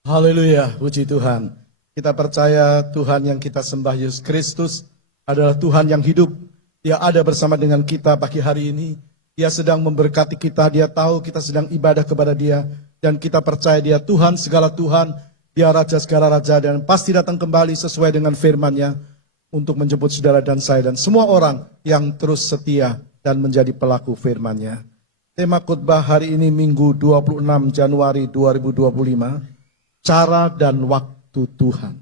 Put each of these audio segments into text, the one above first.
Haleluya, puji Tuhan. Kita percaya Tuhan yang kita sembah Yesus Kristus adalah Tuhan yang hidup. Dia ada bersama dengan kita pagi hari ini. Dia sedang memberkati kita, dia tahu kita sedang ibadah kepada dia. Dan kita percaya dia Tuhan segala Tuhan, dia Raja segala Raja dan pasti datang kembali sesuai dengan firman-Nya untuk menjemput saudara dan saya dan semua orang yang terus setia dan menjadi pelaku firman-Nya. Tema khotbah hari ini Minggu 26 Januari 2025. Cara dan waktu Tuhan.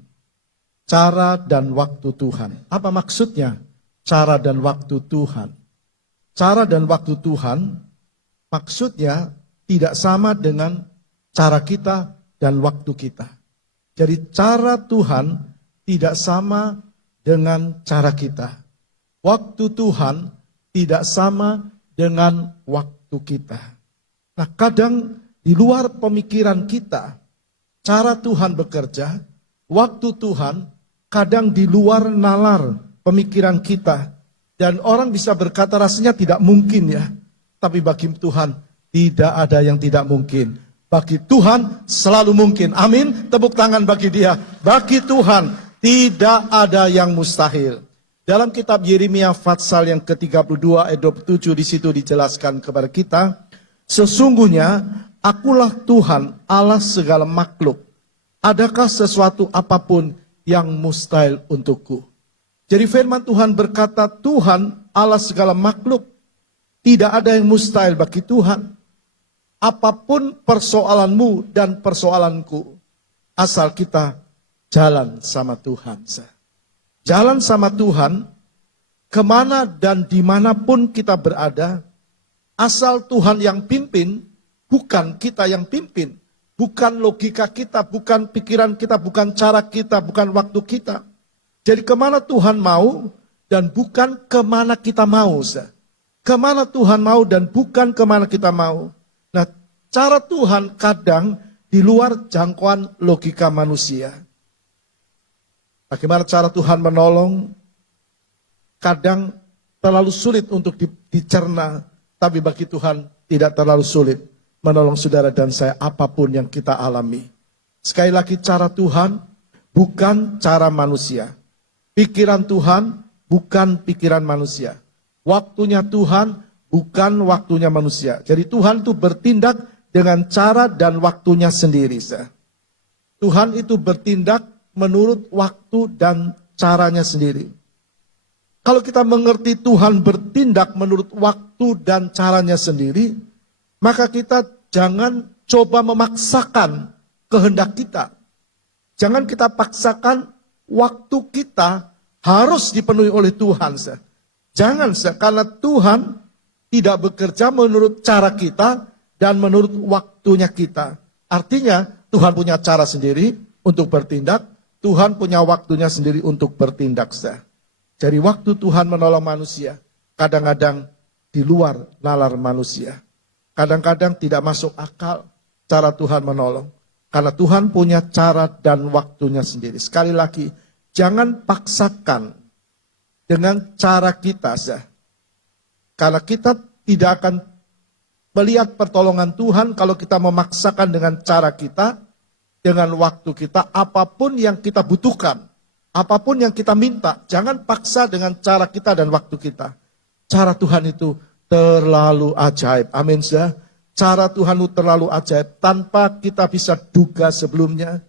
Cara dan waktu Tuhan. Apa maksudnya cara dan waktu Tuhan? Cara dan waktu Tuhan maksudnya tidak sama dengan cara kita dan waktu kita. Jadi cara Tuhan tidak sama dengan cara kita. Waktu Tuhan tidak sama dengan waktu kita. Nah, kadang di luar pemikiran kita, cara Tuhan bekerja, waktu Tuhan kadang di luar nalar pemikiran kita. Dan orang bisa berkata rasanya tidak mungkin ya. Tapi bagi Tuhan tidak ada yang tidak mungkin. Bagi Tuhan selalu mungkin. Amin. Tepuk tangan bagi dia. Bagi Tuhan tidak ada yang mustahil. Dalam kitab Yeremia pasal yang ke-32 ayat 27 di situ dijelaskan kepada kita. Sesungguhnya akulah Tuhan Allah segala makhluk. Adakah sesuatu apapun yang mustahil untukku? Jadi firman Tuhan berkata, Tuhan Allah segala makhluk. Tidak ada yang mustahil bagi Tuhan. Apapun persoalanmu dan persoalanku, asal kita jalan sama Tuhan. Jalan sama Tuhan, kemana dan dimanapun kita berada, asal Tuhan yang pimpin, bukan kita yang pimpin. Bukan logika kita, bukan pikiran kita, bukan cara kita, bukan waktu kita. Jadi kemana Tuhan mau dan bukan kemana kita mau. Kemana Tuhan mau dan bukan kemana kita mau. Nah, cara Tuhan kadang di luar jangkauan logika manusia. Bagaimana cara Tuhan menolong? Kadang terlalu sulit untuk dicerna, tapi bagi Tuhan tidak terlalu sulit menolong saudara dan saya apapun yang kita alami. Sekali lagi cara Tuhan bukan cara manusia. Pikiran Tuhan bukan pikiran manusia. Waktunya Tuhan bukan waktunya manusia. Jadi Tuhan itu bertindak dengan cara dan waktunya sendiri. Tuhan itu bertindak menurut waktu dan caranya sendiri. Kalau kita mengerti Tuhan bertindak menurut waktu dan caranya sendiri, maka kita jangan coba memaksakan kehendak kita. Jangan kita paksakan waktu kita harus dipenuhi oleh Tuhan. Jangan, karena Tuhan tidak bekerja menurut cara kita dan menurut waktunya kita. Artinya Tuhan punya cara sendiri untuk bertindak, Tuhan punya waktunya sendiri untuk bertindak. Jadi waktu Tuhan menolong manusia, kadang-kadang di luar nalar manusia. Kadang-kadang tidak masuk akal cara Tuhan menolong. Karena Tuhan punya cara dan waktunya sendiri. Sekali lagi, jangan paksakan dengan cara kita. Karena kita tidak akan melihat pertolongan Tuhan kalau kita memaksakan dengan cara kita, dengan waktu kita, apapun yang kita butuhkan, apapun yang kita minta. Jangan paksa dengan cara kita dan waktu kita. Cara Tuhan itu terlalu ajaib. Amin. Cara Tuhan itu terlalu ajaib tanpa kita bisa duga sebelumnya.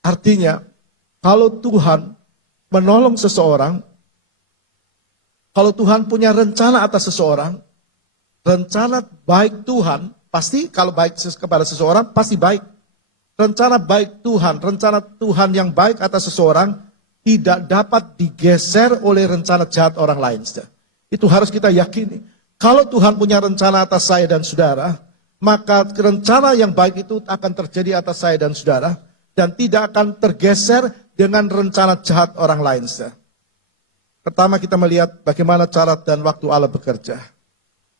Artinya, kalau Tuhan menolong seseorang, kalau Tuhan punya rencana atas seseorang, rencana baik Tuhan, pasti kalau baik kepada seseorang, pasti baik. Rencana baik Tuhan, rencana Tuhan yang baik atas seseorang, tidak dapat digeser oleh rencana jahat orang lain. Itu harus kita yakini. Kalau Tuhan punya rencana atas saya dan saudara, maka rencana yang baik itu akan terjadi atas saya dan saudara, dan tidak akan tergeser dengan rencana jahat orang lain. Pertama kita melihat bagaimana cara dan waktu Allah bekerja.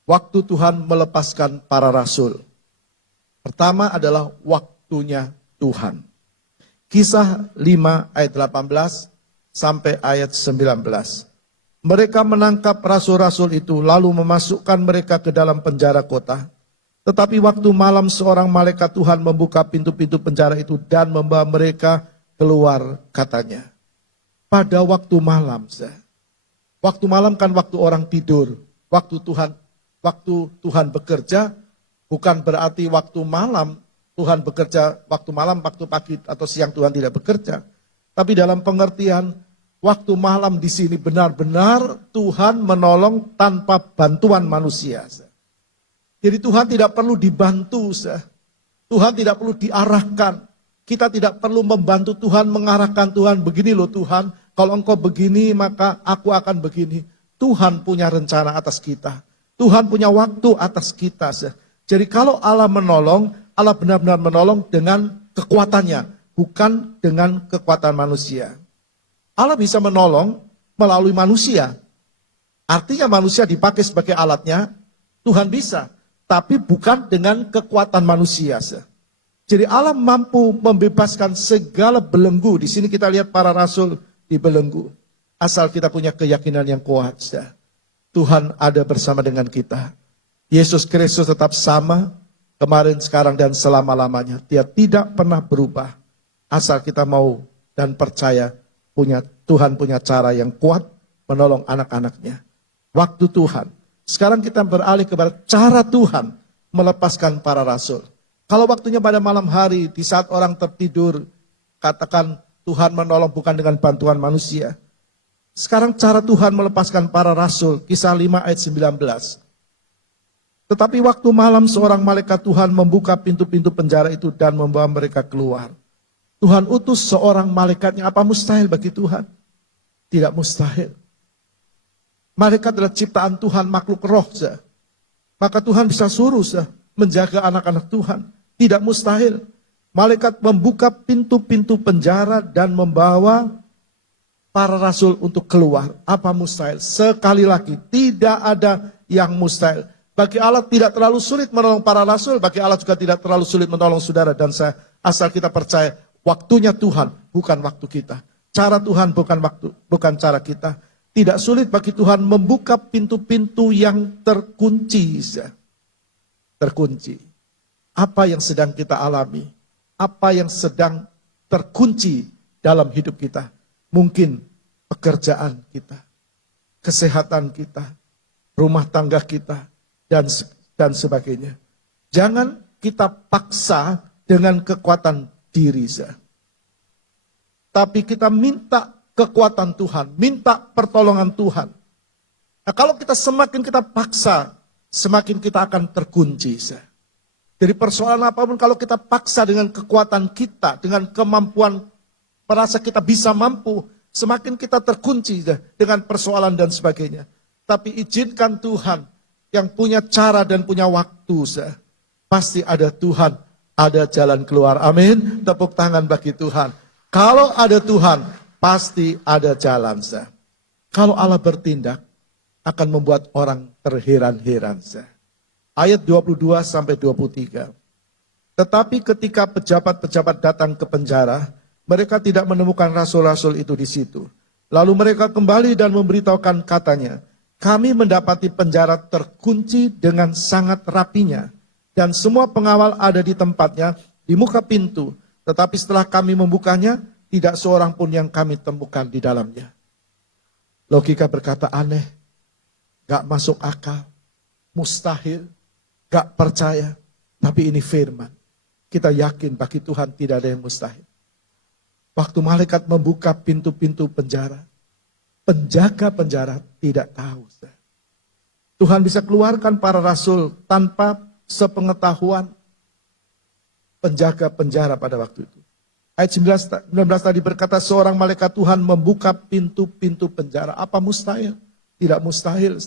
Waktu Tuhan melepaskan para rasul. Pertama adalah waktunya Tuhan. Kisah 5 ayat 18 sampai ayat 19. Mereka menangkap rasul-rasul itu lalu memasukkan mereka ke dalam penjara kota. Tetapi waktu malam seorang malaikat Tuhan membuka pintu-pintu penjara itu dan membawa mereka keluar, katanya. Pada waktu malam, waktu malam kan waktu orang tidur, waktu Tuhan bekerja, bukan berarti waktu malam Tuhan bekerja, waktu malam, waktu pagi atau siang Tuhan tidak bekerja. Tapi dalam pengertian, waktu malam di sini benar-benar Tuhan menolong tanpa bantuan manusia. Jadi Tuhan tidak perlu dibantu, Tuhan tidak perlu diarahkan. Kita tidak perlu membantu Tuhan, mengarahkan Tuhan, begini loh Tuhan, kalau engkau begini maka aku akan begini. Tuhan punya rencana atas kita. Tuhan punya waktu atas kita. Jadi kalau Allah menolong, Allah benar-benar menolong dengan kekuatannya, bukan dengan kekuatan manusia. Allah bisa menolong melalui manusia. Artinya manusia dipakai sebagai alatnya, Tuhan bisa. Tapi bukan dengan kekuatan manusia. Jadi Allah mampu membebaskan segala belenggu. Di sini kita lihat para rasul dibelenggu. Asal kita punya keyakinan yang kuat. Tuhan ada bersama dengan kita. Yesus Kristus tetap sama. Kemarin, sekarang, dan selama-lamanya. Dia tidak pernah berubah. Asal kita mau dan percaya Tuhan punya cara yang kuat menolong anak-anaknya. Waktu Tuhan. Sekarang kita beralih kepada cara Tuhan melepaskan para rasul. Kalau waktunya pada malam hari, di saat orang tertidur, katakan Tuhan menolong bukan dengan bantuan manusia. Sekarang cara Tuhan melepaskan para rasul, Kisah 5 ayat 19. Tetapi waktu malam seorang malaikat Tuhan membuka pintu-pintu penjara itu dan membawa mereka keluar. Tuhan utus seorang malaikatnya, apa mustahil bagi Tuhan? Tidak mustahil. Malaikat adalah ciptaan Tuhan, makhluk roh. Maka Tuhan bisa suruh menjaga anak-anak Tuhan. Tidak mustahil. Malaikat membuka pintu-pintu penjara dan membawa para rasul untuk keluar. Apa mustahil? Sekali lagi, tidak ada yang mustahil. Bagi Allah tidak terlalu sulit menolong para rasul. Bagi Allah juga tidak terlalu sulit menolong saudara dan saya. Asal kita percaya waktunya Tuhan, bukan waktu kita. Cara Tuhan bukan cara kita. Tidak sulit bagi Tuhan membuka pintu-pintu yang terkunci. Terkunci. Apa yang sedang kita alami? Apa yang sedang terkunci dalam hidup kita? Mungkin pekerjaan kita, kesehatan kita, rumah tangga kita, dan sebagainya. Jangan kita paksa dengan kekuatan diri. Tapi kita minta kekuatan Tuhan, minta pertolongan Tuhan. Nah, kalau semakin kita paksa, semakin kita akan terkunci. Dari persoalan apapun, kalau kita paksa dengan kekuatan kita, dengan kemampuan, merasa kita bisa mampu, semakin kita terkunci dengan persoalan dan sebagainya. Tapi izinkan Tuhan yang punya cara dan punya waktu. Pasti ada Tuhan, ada jalan keluar. Amin. Tepuk tangan bagi Tuhan. Kalau ada Tuhan, pasti ada jalan. Kalau Allah bertindak, akan membuat orang terheran-heran. Ayat 22 sampai 23. Tetapi ketika pejabat-pejabat datang ke penjara, mereka tidak menemukan rasul-rasul itu di situ. Lalu mereka kembali dan memberitahukan katanya, kami mendapati penjara terkunci dengan sangat rapinya. Dan semua pengawal ada di tempatnya, di muka pintu. Tetapi setelah kami membukanya, tidak seorang pun yang kami temukan di dalamnya. Logika berkata aneh, gak masuk akal, mustahil, gak percaya. Tapi ini firman. Kita yakin bagi Tuhan tidak ada yang mustahil. Waktu malaikat membuka pintu-pintu penjara, penjaga penjara tidak tahu. Tuhan bisa keluarkan para rasul tanpa sepengetahuan penjaga penjara pada waktu itu. Ayat 19 tadi berkata seorang malaikat Tuhan membuka pintu-pintu penjara. Apa mustahil? Tidak mustahil.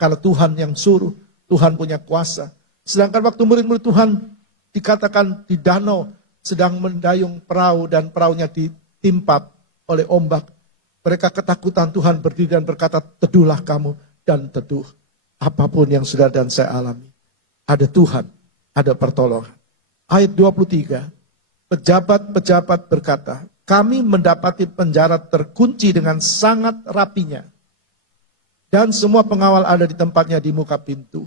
Kalau Tuhan yang suruh, Tuhan punya kuasa. Sedangkan waktu murid-murid Tuhan dikatakan di danau sedang mendayung perahu dan perahunya ditimpa oleh ombak. Mereka ketakutan, Tuhan berdiri dan berkata, teduhlah kamu dan teduh. Apapun yang sudah dan saya alami. Ada Tuhan, ada pertolongan. Ayat 23. Pejabat-pejabat berkata, kami mendapati penjara terkunci dengan sangat rapinya. Dan semua pengawal ada di tempatnya di muka pintu.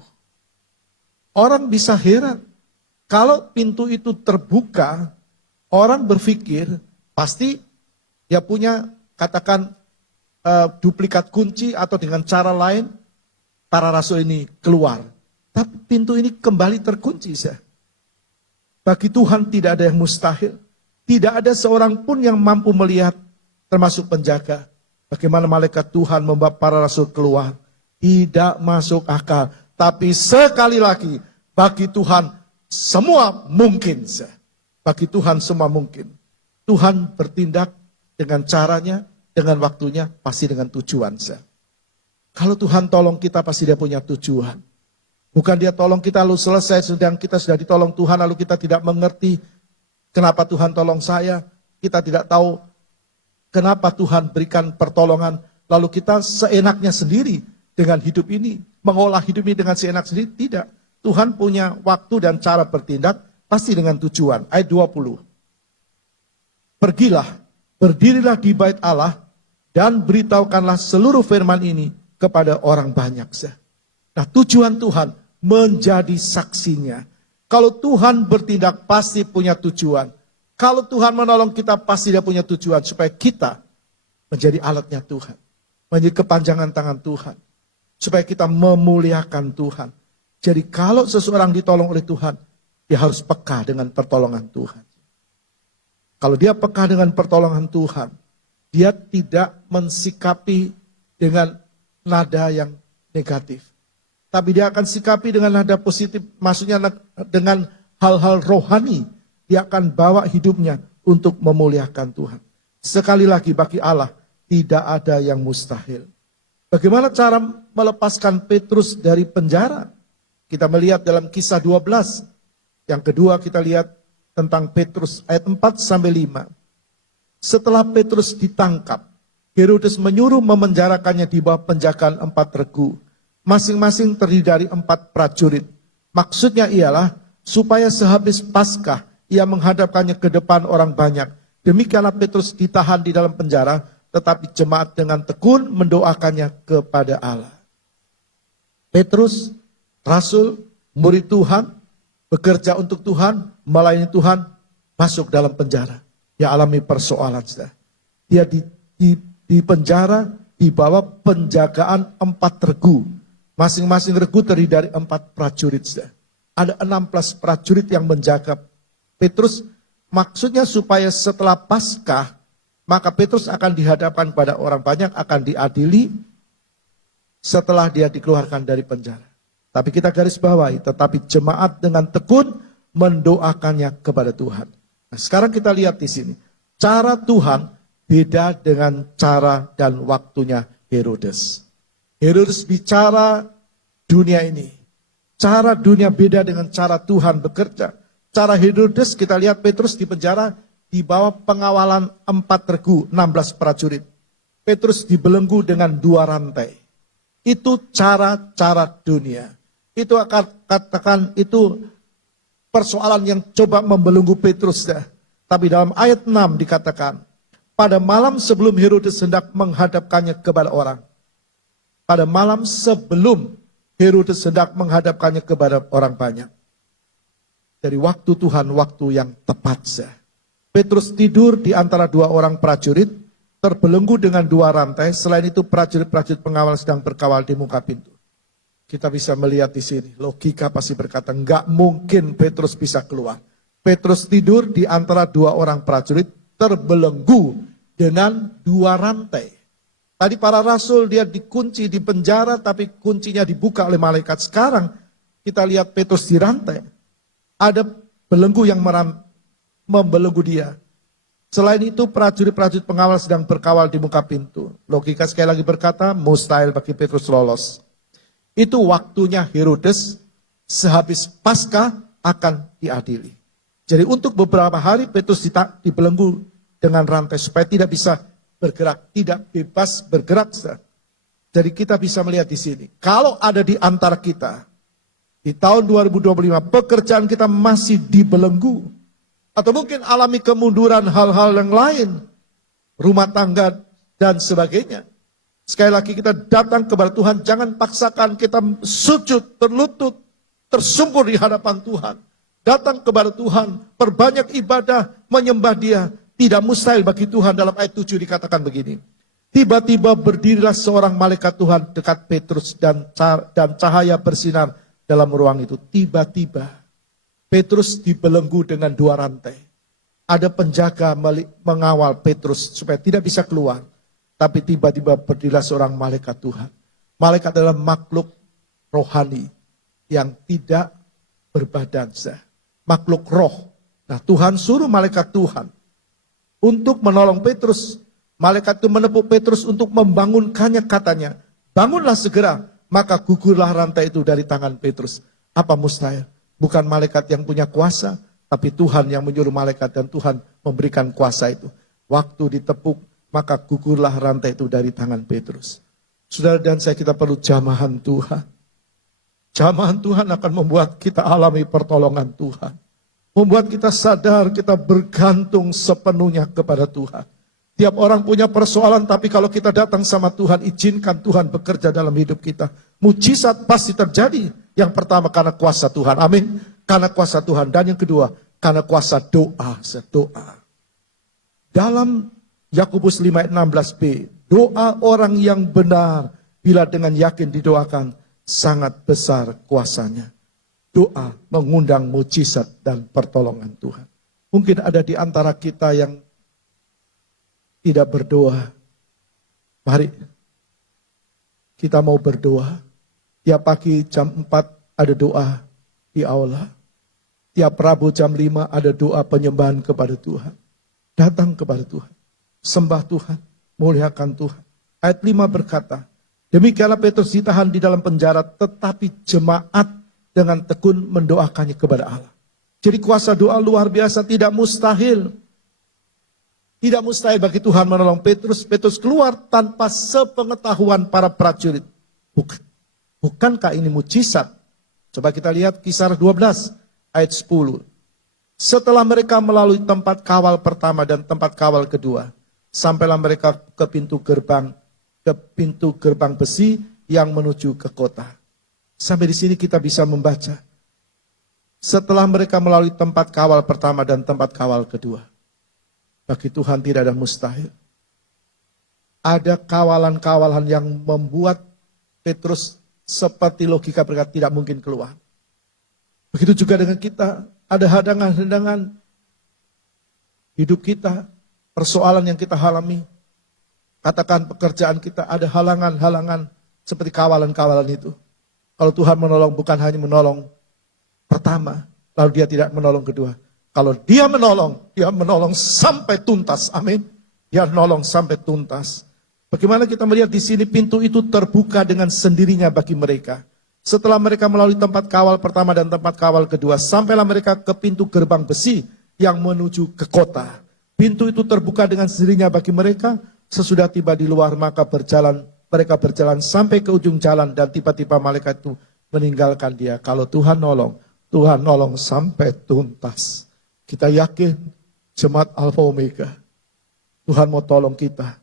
Orang bisa heran. Kalau pintu itu terbuka, orang berpikir pasti dia punya katakan duplikat kunci atau dengan cara lain para rasul ini keluar. Tapi pintu ini kembali terkunci. Bagi Tuhan tidak ada yang mustahil. Tidak ada seorang pun yang mampu melihat, termasuk penjaga. Bagaimana malaikat Tuhan membawa para rasul keluar. Tidak masuk akal. Tapi sekali lagi, bagi Tuhan semua mungkin. Bagi Tuhan semua mungkin. Tuhan bertindak dengan caranya, dengan waktunya, pasti dengan tujuan. Kalau Tuhan tolong kita, pasti dia punya tujuan. Bukan dia tolong kita lalu selesai, sedang kita sudah ditolong Tuhan, lalu kita tidak mengerti kenapa Tuhan tolong saya. Kita tidak tahu kenapa Tuhan berikan pertolongan, lalu kita seenaknya sendiri dengan hidup ini. Mengolah hidup ini dengan seenak sendiri, tidak. Tuhan punya waktu dan cara bertindak, pasti dengan tujuan. Ayat 20. Pergilah, berdirilah di bait Allah, dan beritahukanlah seluruh firman ini kepada orang banyak. Nah, tujuan Tuhan menjadi saksinya. Kalau Tuhan bertindak pasti punya tujuan. Kalau Tuhan menolong kita pasti dia punya tujuan. Supaya kita menjadi alatnya Tuhan. Menjadi kepanjangan tangan Tuhan. Supaya kita memuliakan Tuhan. Jadi kalau seseorang ditolong oleh Tuhan, dia harus peka dengan pertolongan Tuhan. Kalau dia peka dengan pertolongan Tuhan, dia tidak mensikapi dengan nada yang negatif. Tapi dia akan sikapi dengan nada positif, maksudnya dengan hal-hal rohani. Dia akan bawa hidupnya untuk memuliakan Tuhan. Sekali lagi bagi Allah, tidak ada yang mustahil. Bagaimana cara melepaskan Petrus dari penjara? Kita melihat dalam Kisah 12. Yang kedua kita lihat tentang Petrus ayat 4-5. Setelah Petrus ditangkap, Herodes menyuruh memenjarakannya di bawah penjagaan 4 regu. Masing-masing terdiri dari 4 prajurit. Maksudnya ialah supaya sehabis Paskah ia menghadapkannya ke depan orang banyak. Demikianlah Petrus ditahan di dalam penjara, tetapi jemaat dengan tekun mendoakannya kepada Allah. Petrus, rasul, murid Tuhan, bekerja untuk Tuhan, melayani Tuhan, masuk dalam penjara. Dia alami persoalan. Dia di penjara di bawah penjagaan 4 regu. Masing-masing regu terdiri dari 4 prajurit. Ada 16 prajurit yang menjaga Petrus. Maksudnya supaya setelah Paskah, maka Petrus akan dihadapkan pada orang banyak, akan diadili setelah dia dikeluarkan dari penjara. Tapi kita garis bawahi, tetapi jemaat dengan tekun mendoakannya kepada Tuhan. Nah, sekarang kita lihat di sini. Cara Tuhan beda dengan cara dan waktunya Herodes. Herodes bicara dunia ini. Cara dunia beda dengan cara Tuhan bekerja. Cara Herodes kita lihat Petrus di penjara di bawah pengawalan 4 regu, 16 prajurit. Petrus dibelenggu dengan 2 rantai. Itu cara-cara dunia. Itu akan katakan itu persoalan yang coba membelenggu Petrus. Tapi dalam ayat 6 dikatakan, pada malam sebelum Herodes hendak menghadapkannya kepada orang. Pada malam sebelum Herodes hendak menghadapkannya kepada orang banyak. Dari waktu Tuhan, waktu yang tepat. Petrus tidur di antara 2 orang prajurit, terbelenggu dengan 2 rantai. Selain itu prajurit-prajurit pengawal sedang berkawal di muka pintu. Kita bisa melihat di sini, logika pasti berkata, enggak mungkin Petrus bisa keluar. Petrus tidur di antara 2 orang prajurit, terbelenggu dengan 2 rantai. Tadi para rasul dia dikunci di penjara, tapi kuncinya dibuka oleh malaikat. Sekarang kita lihat Petrus dirantai. Ada belenggu yang membelenggu dia. Selain itu prajurit-prajurit pengawal sedang berkawal di muka pintu. Logika sekali lagi berkata, mustahil bagi Petrus lolos. Itu waktunya Herodes sehabis Paskah akan diadili. Jadi untuk beberapa hari Petrus dibelenggu dengan rantai supaya tidak bisa bergerak, tidak bebas bergerak. Jadi kita bisa melihat di sini, kalau ada di antara kita di tahun 2025 pekerjaan kita masih dibelenggu atau mungkin alami kemunduran hal-hal yang lain, rumah tangga dan sebagainya. Sekali lagi kita datang kepada Tuhan, jangan paksakan kita sujud, berlutut. tersungkur di hadapan Tuhan. Datang kepada Tuhan, perbanyak ibadah, menyembah Dia. Tidak mustahil bagi Tuhan. Dalam ayat 7 dikatakan begini. Tiba-tiba berdirilah seorang malaikat Tuhan dekat Petrus dan cahaya bersinar dalam ruang itu. Tiba-tiba Petrus dibelenggu dengan 2 rantai. Ada penjaga mengawal Petrus supaya tidak bisa keluar. Tapi tiba-tiba berdirilah seorang malaikat Tuhan. Malaikat adalah makhluk rohani yang tidak berbadan. Makhluk roh. Nah, Tuhan suruh malaikat Tuhan untuk menolong Petrus. Malaikat itu menepuk Petrus untuk membangunkannya, katanya, bangunlah segera, maka gugurlah rantai itu dari tangan Petrus. Apa mustahil? Bukan malaikat yang punya kuasa, tapi Tuhan yang menyuruh malaikat dan Tuhan memberikan kuasa itu. Waktu ditepuk, maka gugurlah rantai itu dari tangan Petrus. Saudara dan saya, kita perlu jamahan Tuhan. Jamahan Tuhan akan membuat kita alami pertolongan Tuhan. Membuat kita sadar kita bergantung sepenuhnya kepada Tuhan. Tiap orang punya persoalan, tapi kalau kita datang sama Tuhan, izinkan Tuhan bekerja dalam hidup kita. Mujizat pasti terjadi. Yang pertama karena kuasa Tuhan, amin. Karena kuasa Tuhan. Dan yang kedua, karena kuasa doa. Dalam Yakobus 5 ayat 16b, doa orang yang benar, bila dengan yakin didoakan, sangat besar kuasanya. Doa mengundang mujizat dan pertolongan Tuhan. Mungkin ada di antara kita yang tidak berdoa. Mari kita mau berdoa. Tiap pagi jam 4 ada doa di aula. Tiap Rabu jam 5 ada doa penyembahan kepada Tuhan. Datang kepada Tuhan. Sembah Tuhan. Muliakan Tuhan. Ayat 5 berkata, demikianlah Petrus ditahan di dalam penjara, tetapi jemaat dengan tekun mendoakannya kepada Allah. Jadi kuasa doa luar biasa, tidak mustahil. Tidak mustahil bagi Tuhan menolong Petrus. Petrus keluar tanpa sepengetahuan para prajurit. Bukankah ini mujizat? Coba kita lihat Kisah 12 ayat 10. Setelah mereka melalui tempat kawal pertama dan tempat kawal kedua, sampailah mereka ke pintu gerbang besi yang menuju ke kota. Sampai di sini kita bisa membaca. Setelah mereka melalui tempat kawal pertama dan tempat kawal kedua. Bagi Tuhan tidak ada mustahil. Ada kawalan-kawalan yang membuat Petrus seperti logika berkata tidak mungkin keluar. Begitu juga dengan kita. Ada hadangan-hadangan hidup kita. Persoalan yang kita alami. Katakan pekerjaan kita ada halangan-halangan seperti kawalan-kawalan itu. Kalau Tuhan menolong bukan hanya menolong pertama. Lalu dia tidak menolong kedua. Kalau dia menolong sampai tuntas. Amin. Dia menolong sampai tuntas. Bagaimana kita melihat di sini pintu itu terbuka dengan sendirinya bagi mereka. Setelah mereka melalui tempat kawal pertama dan tempat kawal kedua, sampailah mereka ke pintu gerbang besi yang menuju ke kota. Pintu itu terbuka dengan sendirinya bagi mereka. Sesudah tiba di luar maka mereka berjalan sampai ke ujung jalan dan tiba-tiba malaikat itu meninggalkan dia. Kalau Tuhan nolong sampai tuntas. Kita yakin jemaat Alfa Omega. Tuhan mau tolong kita.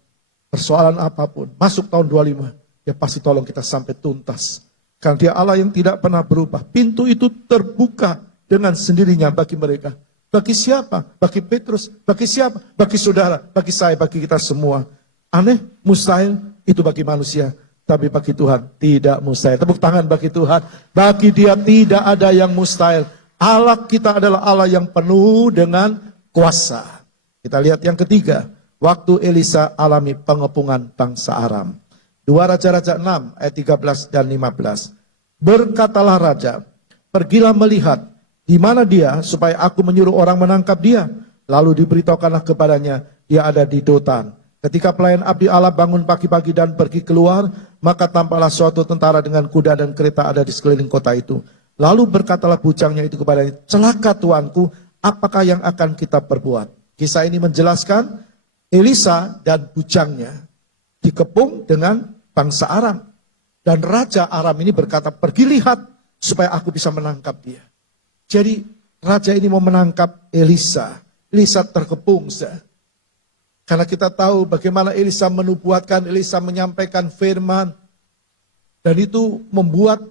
Persoalan apapun. Masuk tahun 25. Dia pasti tolong kita sampai tuntas. Karena dia Allah yang tidak pernah berubah. Pintu itu terbuka dengan sendirinya bagi mereka. Bagi siapa? Bagi Petrus. Bagi siapa? Bagi saudara. Bagi saya. Bagi kita semua. Aneh? Mustahil? Itu bagi manusia. Tapi bagi Tuhan tidak mustahil. Tepuk tangan bagi Tuhan. Bagi dia tidak ada yang mustahil. Allah kita adalah Allah yang penuh dengan kuasa. Kita lihat yang ketiga. Waktu Elisa alami pengepungan bangsa Aram. 2 Raja-Raja 6 ayat 13 dan 15. Berkatalah raja, pergilah melihat di mana dia supaya aku menyuruh orang menangkap dia. Lalu diberitahukanlah kepadanya, dia ada di Dotan. Ketika pelayan abdi Allah bangun pagi-pagi dan pergi keluar, maka tampaklah suatu tentara dengan kuda dan kereta ada di sekeliling kota itu. Lalu berkatalah bujangnya itu kepadanya, celaka tuanku, apakah yang akan kita perbuat? Kisah ini menjelaskan Elisa dan bujangnya dikepung dengan bangsa Aram. Dan Raja Aram ini berkata, pergi lihat supaya aku bisa menangkap dia. Jadi raja ini mau menangkap Elisa. Elisa terkepung. Karena kita tahu bagaimana Elisa menubuatkan, Elisa menyampaikan firman. Dan itu membuat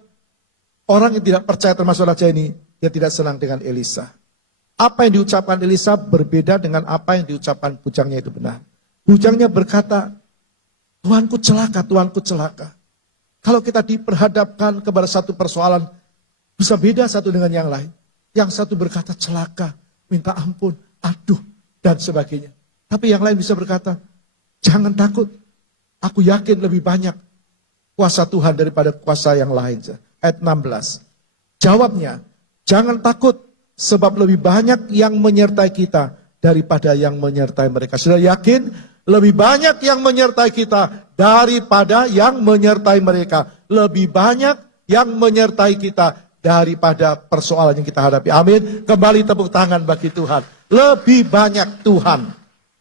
Orang yang tidak percaya termasuk raja ini, dia tidak senang dengan Elisa. Apa yang diucapkan Elisa berbeda dengan apa yang diucapkan bujangnya itu benar. Bujangnya berkata, Tuanku celaka, Tuanku celaka. Kalau kita diperhadapkan kepada satu persoalan, bisa beda satu dengan yang lain. Yang satu berkata celaka, minta ampun, aduh, dan sebagainya. Tapi yang lain bisa berkata, jangan takut, aku yakin lebih banyak kuasa Tuhan daripada kuasa yang lain. Ayat 16. Jawabnya, jangan takut, sebab lebih banyak yang menyertai kita daripada yang menyertai mereka. Sudah yakin? Lebih banyak yang menyertai kita daripada yang menyertai mereka. Lebih banyak yang menyertai kita daripada persoalan yang kita hadapi. Amin. Kembali tepuk tangan bagi Tuhan. Lebih banyak Tuhan.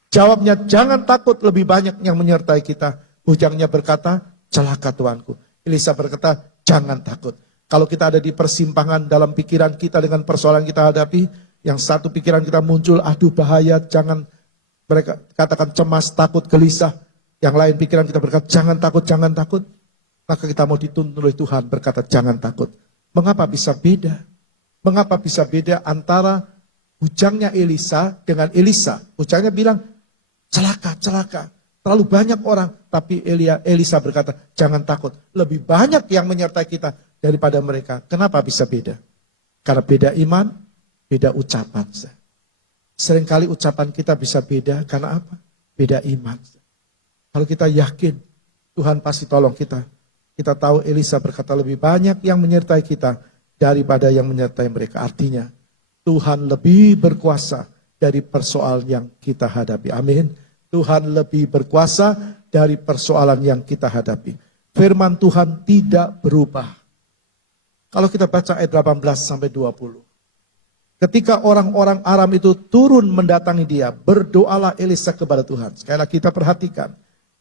Jawabnya, jangan takut, lebih banyak yang menyertai kita. Bujangnya berkata, celaka Tuanku. Elisa berkata, jangan takut. Kalau kita ada di persimpangan dalam pikiran kita dengan persoalan yang kita hadapi, yang satu pikiran kita muncul, aduh bahaya, jangan, mereka katakan cemas, takut, gelisah. Yang lain pikiran kita berkata, jangan takut, jangan takut. Maka kita mau dituntun oleh Tuhan berkata, jangan takut. Mengapa bisa beda? Mengapa bisa beda antara bujangnya Elisa dengan Elisa? Bujangnya bilang, celaka, celaka. Terlalu banyak orang, tapi Elisa berkata, jangan takut. Lebih banyak yang menyertai kita daripada mereka. Kenapa bisa beda? Karena beda iman, beda ucapan. Seringkali ucapan kita bisa beda, karena apa? Beda iman. Kalau kita yakin, Tuhan pasti tolong kita. Kita tahu Elisa berkata lebih banyak yang menyertai kita daripada yang menyertai mereka. Artinya, Tuhan lebih berkuasa dari persoalan yang kita hadapi. Amin. Tuhan lebih berkuasa dari persoalan yang kita hadapi. Firman Tuhan tidak berubah. Kalau kita baca ayat 18 sampai 20. Ketika orang-orang Aram itu turun mendatangi dia, berdoalah Elisa kepada Tuhan. Sekali lagi kita perhatikan.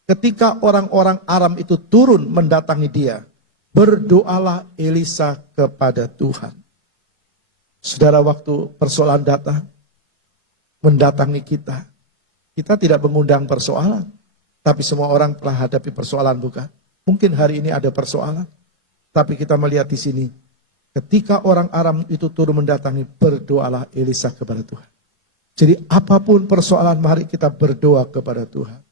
Ketika orang-orang Aram itu turun mendatangi dia, berdoalah Elisa kepada Tuhan. Saudara, waktu persoalan datang, mendatangi kita, kita tidak mengundang persoalan, tapi semua orang telah hadapi persoalan, bukan? Mungkin hari ini ada persoalan, tapi kita melihat di sini, ketika orang Aram itu turun mendatangi, berdoalah Elisa kepada Tuhan. Jadi apapun persoalan, mari kita berdoa kepada Tuhan.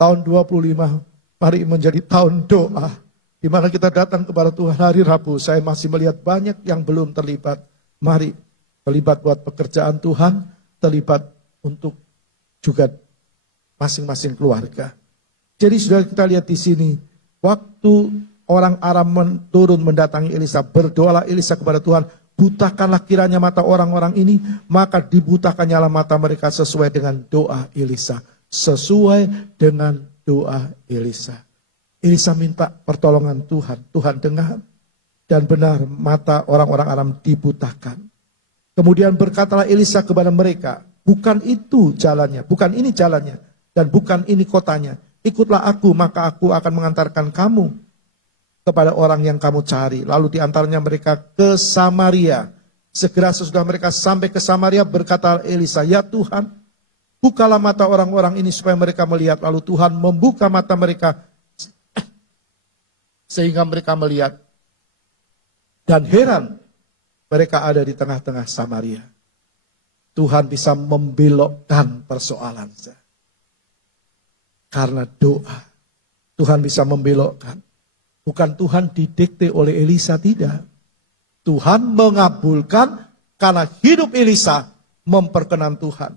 Tahun 25, mari menjadi tahun doa, di mana kita datang kepada Tuhan hari Rabu. Saya masih melihat banyak yang belum terlibat. Mari terlibat buat pekerjaan Tuhan, terlibat untuk juga masing-masing keluarga. Jadi sudah kita lihat di sini, waktu orang Aram turun mendatangi Elisa, berdoalah Elisa kepada Tuhan, butakanlah kiranya mata orang-orang ini, maka dibutakannya mata mereka sesuai dengan doa Elisa. Sesuai dengan doa Elisa. Elisa minta pertolongan Tuhan, Tuhan dengar. Dan benar mata orang-orang Aram dibutakan. Kemudian berkatalah Elisa kepada mereka, bukan itu jalannya, bukan ini jalannya, dan bukan ini kotanya. Ikutlah aku, maka aku akan mengantarkan kamu kepada orang yang kamu cari. Lalu diantaranya mereka ke Samaria. Segera sesudah mereka sampai ke Samaria, berkata Elisa, ya Tuhan, bukalah mata orang-orang ini supaya mereka melihat. Lalu Tuhan membuka mata mereka sehingga mereka melihat. Dan heran, mereka ada di tengah-tengah Samaria. Tuhan bisa membelokkan persoalan. Karena doa, Tuhan bisa membelokkan. Bukan Tuhan didikte oleh Elisa, tidak. Tuhan mengabulkan karena hidup Elisa memperkenan Tuhan.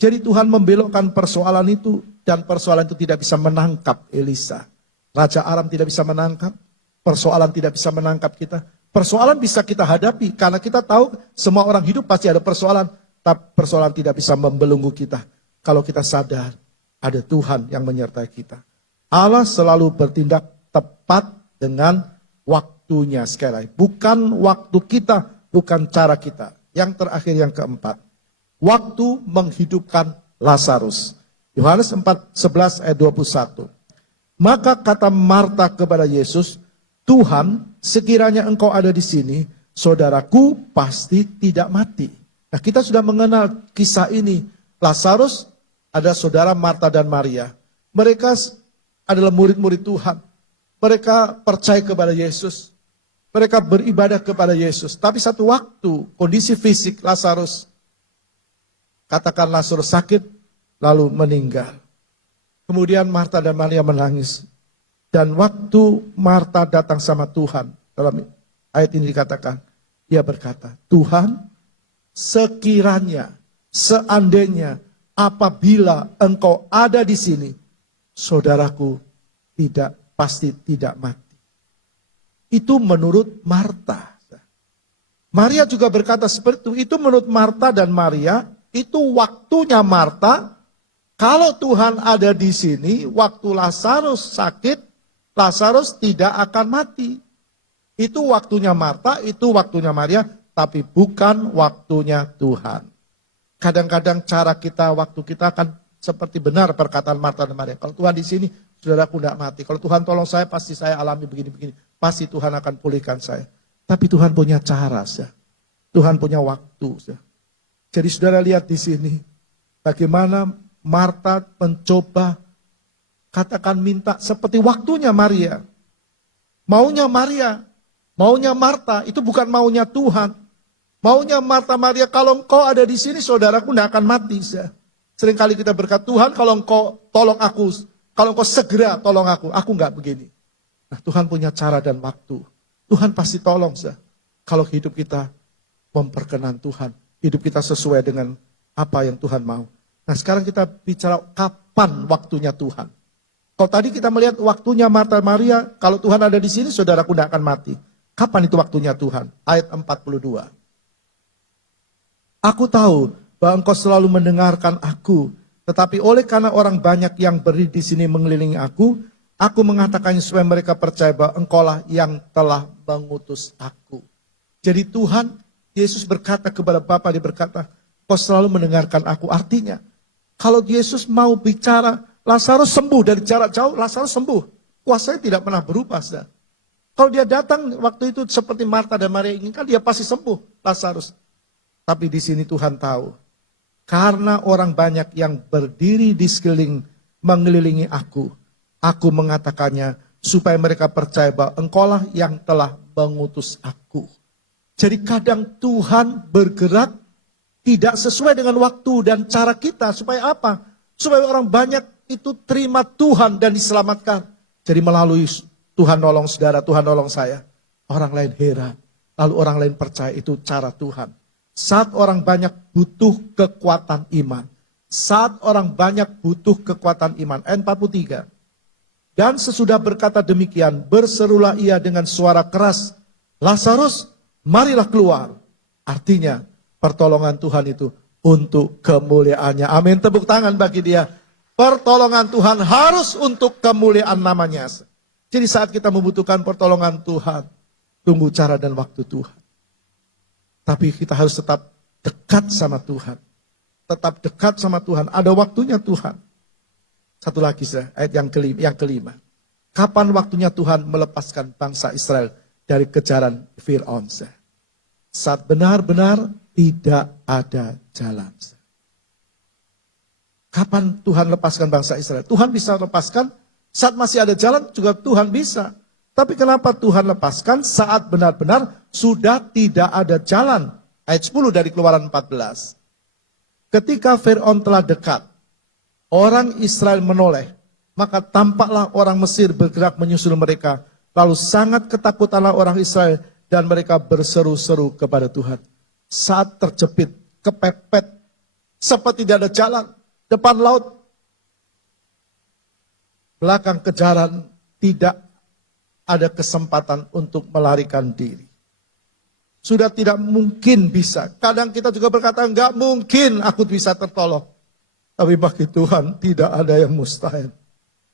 Jadi Tuhan membelokkan persoalan itu, dan persoalan itu tidak bisa menangkap Elisa. Raja Aram tidak bisa menangkap, persoalan tidak bisa menangkap kita. Persoalan bisa kita hadapi, karena kita tahu semua orang hidup pasti ada persoalan. Tapi persoalan tidak bisa membelenggu kita. Kalau kita sadar, ada Tuhan yang menyertai kita. Allah selalu bertindak tepat dengan waktunya, sekali lagi. Bukan waktu kita, bukan cara kita. Yang terakhir, yang keempat. Waktu menghidupkan Lazarus. Yohanes 4:11 ayat 21. Maka kata Marta kepada Yesus, Tuhan, sekiranya engkau ada di sini, saudaraku pasti tidak mati. Nah, kita sudah mengenal kisah ini. Lazarus ada saudara Marta dan Maria. Mereka adalah murid-murid Tuhan. Mereka percaya kepada Yesus. Mereka beribadah kepada Yesus. Tapi satu waktu kondisi fisik Lazarus, katakan Lazarus sakit lalu meninggal. Kemudian Marta dan Maria menangis. Dan waktu Marta datang sama Tuhan, dalam ayat ini dikatakan, dia berkata, Tuhan, sekiranya, seandainya, apabila engkau ada di sini, saudaraku pasti tidak mati. Itu menurut Marta. Maria juga berkata seperti itu menurut Marta dan Maria, itu waktunya Marta. Kalau Tuhan ada di sini, waktu Lazarus sakit, Lazarus tidak akan mati. Itu waktunya Marta, itu waktunya Maria, tapi bukan waktunya Tuhan. Kadang-kadang cara kita, waktu kita akan seperti benar perkataan Marta dan Maria. Kalau Tuhan di sini, saudaraku tidak mati. Kalau Tuhan tolong saya, pasti saya alami begini-begini. Pasti Tuhan akan pulihkan saya. Tapi Tuhan punya cara, Tuhan punya waktu. Jadi saudara lihat di sini, bagaimana Marta mencoba, katakan minta seperti waktunya Maria. Maunya Maria, maunya Marta, itu bukan maunya Tuhan. Maunya Marta Maria, kalau engkau ada di sini, saudaraku tidak akan mati. Seringkali kita berkata, Tuhan kalau engkau tolong aku, kalau engkau segera tolong aku enggak begini. Nah, Tuhan punya cara dan waktu. Tuhan pasti tolong. Kalau hidup kita memperkenan Tuhan, hidup kita sesuai dengan apa yang Tuhan mau. Nah, sekarang kita bicara kapan waktunya Tuhan. Kalau tadi kita melihat waktunya Marta Maria, kalau Tuhan ada di sini, saudaraku tidak akan mati. Kapan itu waktunya Tuhan? Ayat 42. Aku tahu bahwa engkau selalu mendengarkan aku, tetapi oleh karena orang banyak yang berdiri di sini mengelilingi aku mengatakannya supaya mereka percaya bahwa engkaulah yang telah mengutus aku. Jadi Tuhan, Yesus berkata kepada Bapa, dia berkata, kau selalu mendengarkan aku. Artinya, kalau Yesus mau bicara, Lazarus sembuh dari jarak jauh, Lazarus sembuh. Kuasanya tidak pernah berubah. Kalau dia datang waktu itu seperti Marta dan Maria inginkan, dia pasti sembuh, Lazarus. Tapi di sini Tuhan tahu, karena orang banyak yang berdiri di sekeliling mengelilingi aku mengatakannya supaya mereka percaya bahwa engkaulah yang telah mengutus aku. Jadi kadang Tuhan bergerak tidak sesuai dengan waktu dan cara kita. Supaya apa? Supaya orang banyak itu terima Tuhan dan diselamatkan. Jadi melalui Tuhan nolong saudara, Tuhan nolong saya. Orang lain heran. Lalu orang lain percaya itu cara Tuhan. Saat orang banyak butuh kekuatan iman. Saat orang banyak butuh kekuatan iman. Ayat 43. Dan sesudah berkata demikian, berserulah ia dengan suara keras, Lazarus, marilah keluar. Artinya, pertolongan Tuhan itu untuk kemuliaannya. Amin, tepuk tangan bagi dia. Pertolongan Tuhan harus untuk kemuliaan namanya. Jadi saat kita membutuhkan pertolongan Tuhan, tunggu cara dan waktu Tuhan. Tapi kita harus tetap dekat sama Tuhan. Tetap dekat sama Tuhan, ada waktunya Tuhan. Satu lagi, ayat yang kelima. Kapan waktunya Tuhan melepaskan bangsa Israel dari kejaran Fir'aun? Saat benar-benar tidak ada jalan. Kapan Tuhan lepaskan bangsa Israel? Tuhan bisa lepaskan saat masih ada jalan juga Tuhan bisa. Tapi kenapa Tuhan lepaskan saat benar-benar sudah tidak ada jalan? Ayat 10 dari Keluaran 14. Ketika Fir'aun telah dekat, orang Israel menoleh, maka tampaklah orang Mesir bergerak menyusul mereka. Lalu sangat ketakutanlah orang Israel dan mereka berseru-seru kepada Tuhan. Saat terjepit, kepepet, seperti tidak ada jalan, depan laut, belakang kejaran, tidak ada kesempatan untuk melarikan diri. Sudah tidak mungkin bisa. Kadang kita juga berkata, enggak mungkin aku bisa tertolong. Tapi bagi Tuhan tidak ada yang mustahil.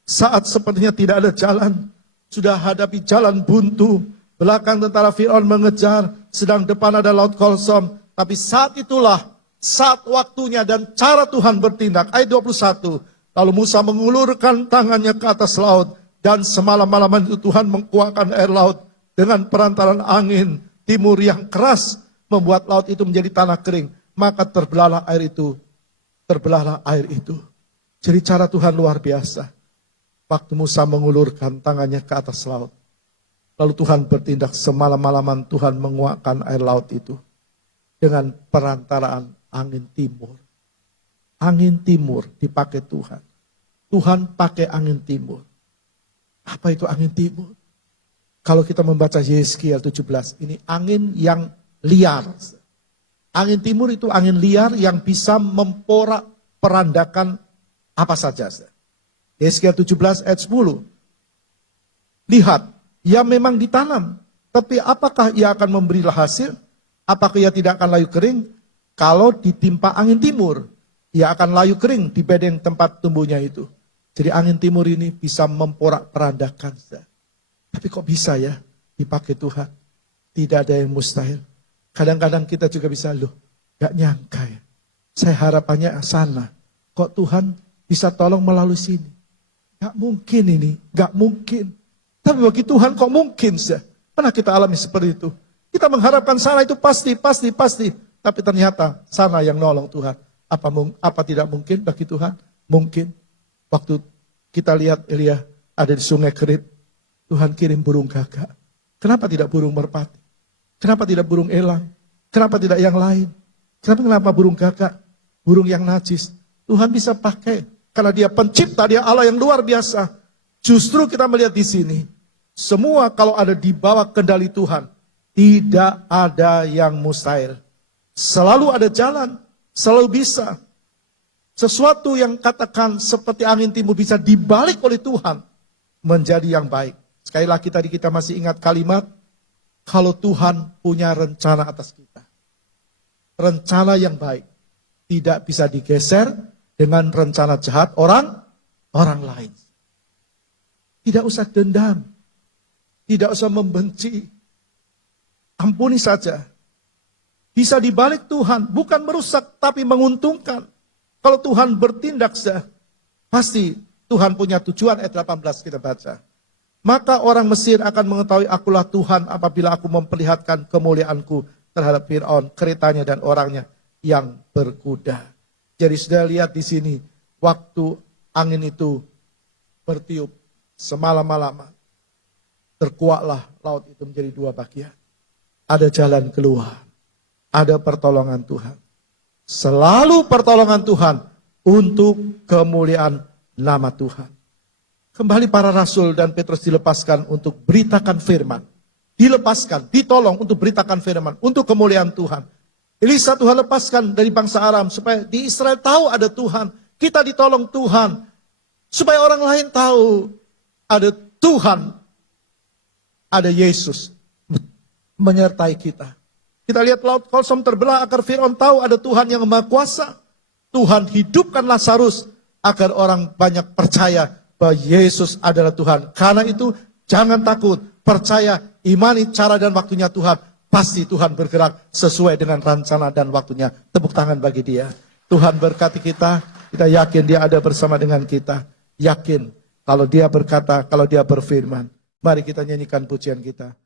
Saat sepertinya tidak ada jalan, sudah hadapi jalan buntu, belakang tentara Fir'aun mengejar, sedang depan ada laut Kolsom. Tapi saat itulah, saat waktunya dan cara Tuhan bertindak. Ayat 21, lalu Musa mengulurkan tangannya ke atas laut, dan semalam-malaman itu Tuhan mengkuakkan air laut dengan perantaran angin timur yang keras, membuat laut itu menjadi tanah kering. Maka terbelahlah air itu. Terbelahlah air itu. Jadi cara Tuhan luar biasa. Waktu Musa mengulurkan tangannya ke atas laut, Lalu Tuhan bertindak, semalam-malaman Tuhan menguakkan air laut itu dengan perantaraan angin timur. Angin timur dipakai Tuhan. Tuhan pakai angin timur. Apa itu angin timur? Kalau kita membaca Yeskiel 17, ini angin yang liar. Angin timur itu angin liar yang bisa memporak-perandakan apa saja. Yeskiel 17 ayat 10. Lihat, ia memang ditanam, tapi apakah ia akan memberi hasil? Apakah ia tidak akan layu kering? Kalau ditimpa angin timur, ia akan layu kering di bedeng tempat tumbuhnya itu. Jadi angin timur ini bisa memporak-perandakan. Tapi kok bisa ya dipakai Tuhan? Tidak ada yang mustahil. Kadang-kadang kita juga bisa, gak nyangka ya. Saya harapannya sana. Kok Tuhan bisa tolong melalui sini? Gak mungkin ini, gak mungkin. Tapi bagi Tuhan kok mungkin sih? Pernah kita alami seperti itu. Kita mengharapkan sana itu pasti. Tapi ternyata sana yang nolong Tuhan. Apa tidak mungkin bagi Tuhan? Mungkin. Waktu kita lihat Elia ada di sungai Kerit, Tuhan kirim burung gagak. Kenapa tidak burung merpati? Kenapa tidak burung elang? Kenapa tidak yang lain? Kenapa burung gagak? Burung yang najis. Tuhan bisa pakai. Karena dia pencipta, dia Allah yang luar biasa. Justru kita melihat di sini. Semua kalau ada di bawah kendali Tuhan. Tidak ada yang mustahil. Selalu ada jalan. Selalu bisa. Sesuatu yang katakan seperti angin timur bisa dibalik oleh Tuhan. Menjadi yang baik. Sekali lagi tadi kita masih ingat kalimat. Kalau Tuhan punya rencana atas kita. Rencana yang baik. Tidak bisa digeser dengan rencana jahat orang lain. Tidak usah dendam. Tidak usah membenci. Ampuni saja. Bisa dibalik Tuhan. Bukan merusak tapi menguntungkan. Kalau Tuhan bertindak pasti Tuhan punya tujuan. Ayat 18 kita baca. Maka orang Mesir akan mengetahui akulah Tuhan apabila aku memperlihatkan kemuliaanku terhadap Fir'aun, keretanya dan orangnya yang berkuda. Jadi sudah lihat di sini, waktu angin itu bertiup semalam-malaman, terkuaklah laut itu menjadi dua bagian. Ada jalan keluar, ada pertolongan Tuhan. Selalu pertolongan Tuhan untuk kemuliaan nama Tuhan. Kembali para rasul dan Petrus dilepaskan untuk beritakan firman. Dilepaskan, ditolong untuk beritakan firman, untuk kemuliaan Tuhan. Elisa Tuhan lepaskan dari bangsa Aram supaya di Israel tahu ada Tuhan. Kita ditolong Tuhan. Supaya orang lain tahu ada Tuhan. Ada Yesus menyertai kita. Kita lihat laut kosong terbelah agar Fir'aun tahu ada Tuhan yang Maha Kuasa. Tuhan hidupkan Lazarus agar orang banyak percaya bahwa Yesus adalah Tuhan. Karena itu jangan takut, percaya, imani cara dan waktunya Tuhan. Pasti Tuhan bergerak sesuai dengan rencana dan waktunya. Tepuk tangan bagi dia. Tuhan berkati kita, kita yakin dia ada bersama dengan kita. Yakin kalau dia berkata, kalau dia berfirman. Mari kita nyanyikan pujian kita.